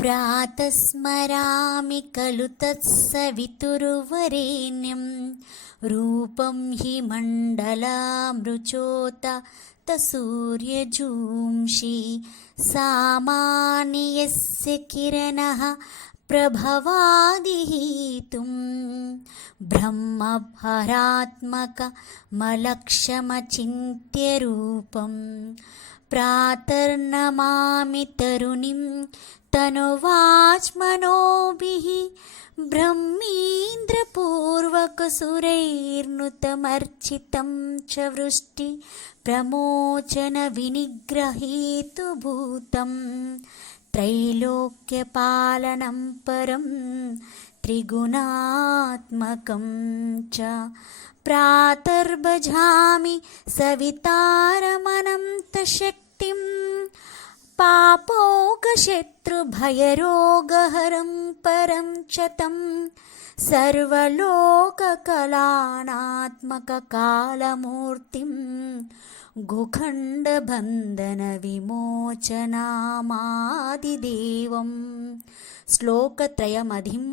प्रातः स्मरामि खलु तत्सवितुर्वरेण्यं रूपं हि मण्डलामृचोत सूर्यजूंषि सामान्य यस्य किरणः प्रभवादिहीतुं ब्रह्मभरात्मकमलक्ष्यमचिन्त्य रूपं प्रातर्नमामि तरुणीं तनुवाच्मनोभिः ब्रह्मीन्द्रपूर्वकसुरैर्नुतमर्चितं च वृष्टि प्रमोचनविनिग्रहेतुभूतं त्रैलोक्यपालनं परं त्रिगुणात्मकं च प्रातर्भजामि सवितारमनन्तशक्तिं पापोगशत्रुभयरोगहरं परं च तं सर्वलोककलानात्मककालमूर्तिं गुखण्डबन्धनविमोचनामादिदेवं श्लोकत्रयमधिं